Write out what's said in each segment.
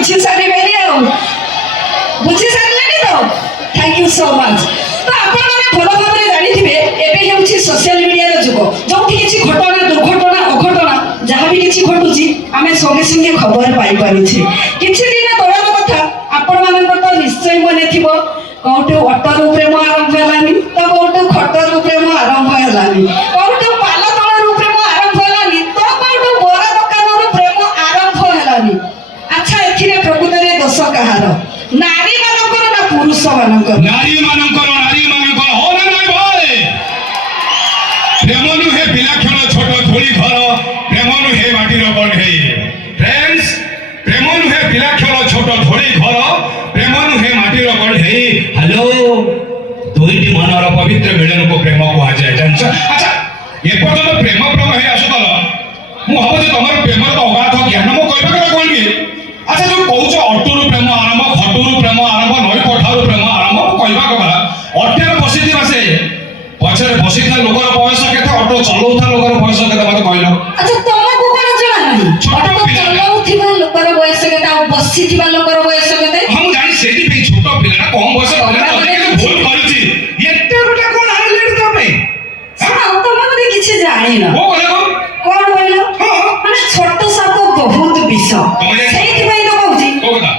बुझी सारी बेली आ बुझी सारलेनी तो थैंक यू सो मच। तो आपण माने भलो भाबरे जानि थिबे एबे हेउछि सोशल मीडिया रो जुग जोठी किछि घटना दुर्घटना अघटना जहाँ भी किछि घटुछि आमे संगे संगे खबर पाई पारुछि। किछि दिन तळर कथा आपण मानकर तो निश्चय मने थिबो कोठे ऑटो प्रेम आरंभ हेलानी तो कोठे खटर प्रेम आरंभ हेलानी कोठे पाला तळर प्रेम आरंभ हेलानी तो कोठे बोरा दुकानर प्रेम आरंभ हेलानी। अच्छा एथिरे प्रकृତରେ दोष काହାର नारी मानकर ना पुरुष मानकर? नारी मानकर हो ना नाही भाई। प्रेम नुहे बिलाक्षण छोट धूली घर प्रेम नुहे माटीर बंढे फ्रेंड्स प्रेम नुहे बिलाक्षण छोट धूली घर प्रेम नुहे माटीर बंढे। हेलो दुईटी मनर पवित्र मिलन को प्रेम कह जाए जानछ। अच्छा एपर्यंत प्रेम प्रेम हे आसुतल मु भाबुଛି तमर प्रेम तो अगाध ज्ञान मु कहबे करा कोन की। अच्छा जो कहूछ अटुरु प्रेम आरंभ खटुरु प्रेम आरंभ नई कोठारु प्रेम आरंभ कहबा करा अट्यार बसिथि बसे पछरे बसिथा लोकर बयस केते ऑटो चलौथा लोकर बयस केते मते कहलो। अच्छा तमको कोन जणा नाही ऑटो चलौथिबा लोकर बयस केते आ बसिथिबा लोकर बयस केते? हम जानि सेठी पे छोटो पिलाटा कम बयस पिलाटा भूल करूची एते गोटा कोन आनले तमे हां तम मते किछि जानि ना ओ कहलो कोन कहलो माने छोट साप बहुत विष सेठी पे तो कहूची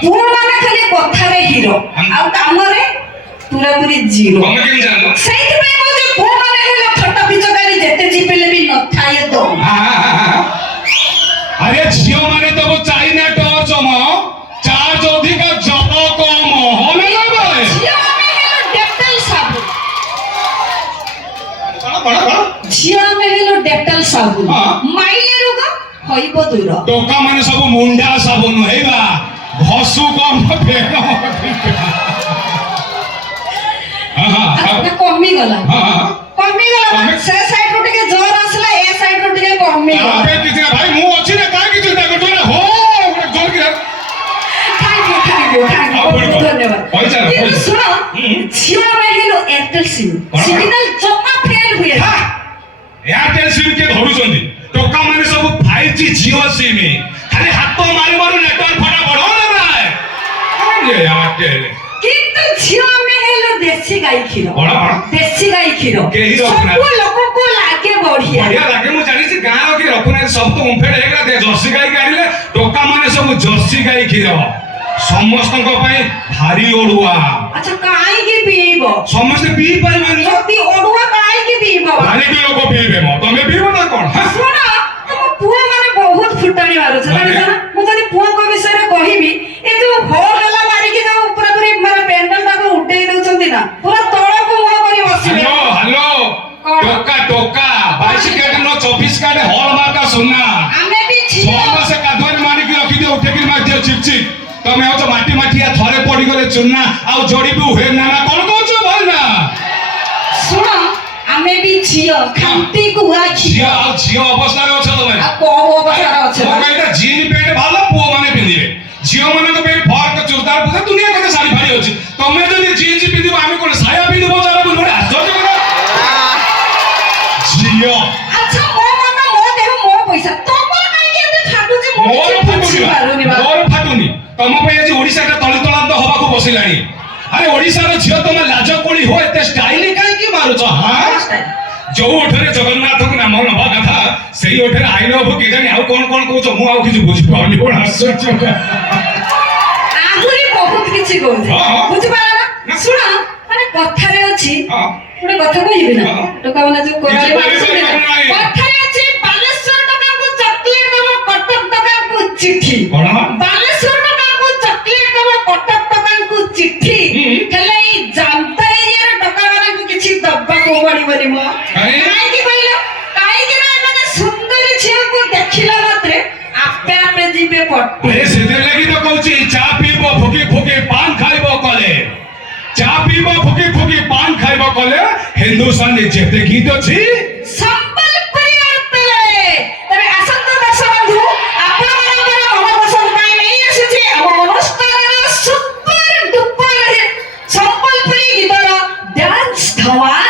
पुआ माने खाली कथारे हीरो आ कामरे पूरा पूरी जीरो। हम केन जानलो सेठी पे कहूची पुआ माने हेला फटा पिचकारी जेते जिपेले भी न थाए तो। अरे झियो माने तो वो चाइना टॉर्च म चार्ज अधिक जप कम होले लबे झियो में हेलो डेटल साबुन बड़ा झियो में हेलो डेटल साबुन माइले रोग होइबो दूर टोका माने सब मुंडा साबुन हेबा घसु कम फेर आपने कमी गला से साइड रोटी के जोर आसला ए साइड रोटी के कमी गला। अबे किसी भाई मुंह अच्छी ना का की चिंता करतो ना हो जोर की थैंक यू धन्यवाद। पैसा सुनो झियो में हेलो एयरटेल सिम सिग्नल जमा फेल हुए एयरटेल सिम के धरु चंदी टोका माने सब 5G जियो सिम खाली हाथ मारी मारू नेटवर्क फटा बढ़ो ना भाई ये एयरटेल किंतु झियो में हेलो देसी गाय खीर बड़ा देसी गाय खीर सब लोग को लागे बढ़िया बढ़िया लागे मु जानि से गाँव के रखुना सब तो उंफेड हेगला दे जर्सी गाय काढिले टोका माने सब जर्सी गाय खीर समस्त को पई भारी ओडुआ। अच्छा काई के पीबो समस्त पी पाइबे जति ओडुआ काई के पीबो भारी के लोग पीबे म तमे पीबो ना कोन सुनो तुम पुआ माने बहुत फुटाणी मारो छ ना मु तनी पुआ को विषय रे कहिबी ए जो हो हला मारी के जो पूरा पूरी मारे पेंडल ता को उठे दउछंती ना पूरा तळ को मुह करी बसिबे। हेलो टोका टोका 22 काटे न 24 काटे हॉल मार्का सुनना हमें भी छी सोना से काधोर मारी के रखी दे उठे के मार दियो चिप चिप तमे हो तो माटी माटिया थरे पड़ी गले चुन्ना आ जोड़ी भी हुए ना कोन कहछो भाई ना सुनो हमें भी छियो खांती गुआ झियो अवस्था रे अछ तमे आ को अवस्था रे अछ कहैता जीन पेट भालो पुओ माने पिंदिबे झियो माने को पे फर्क चुरदार पूरा दुनिया के साड़ी भारी होची तमे जदी जीन्स पिंदिबो आमे कोन साया पिंदिबो जारा बुल बड़े आश्चर्य करा झियो। अच्छा मो देह मो पैसा तमर काई के एते फाटू जे मोर फाटुनी तम पे आज ओडिसा का तळी तळांत होबा को बसिलाणी। अरे ओडिसा रो झियो तमे लाज कोली हो एते स्टाइल काई की मारुछ हां जो ओठरे जगन्नाथ को नाम नबा कथा सेही ओठरे आई लव के जानी आउ कोन कोन कहउछ मु आउ किछ बुझि पाउनी कोन आश्चर्य आहुरी बहुत किछि कहउछ बुझि पाला ना सुना माने कथा रे अछि गोटे कथा कहिबी ना टका वाला जो कोराले कथा रे अछि बालेश्वर टका को चॉकलेट दबो कटक टका को चिट्ठी बालेश्वर टका को चॉकलेट दबो कटक टका को चिट्ठी हेले ई जानता एरिया रे टका वाला को किछि दब्बा को बड़ी बड़ी मो काई की कहला काई के ना माने सुंदर छिया को देखिला मात्रे आपे आपे जीवे पट अरे सेते लागि तो कहउची चा पीबो फुकी फुकी पान खाइबो कले चा पीबो फुकी फुकी पान खाइबो कले हिंदुस्तान रे जेते गीत अछि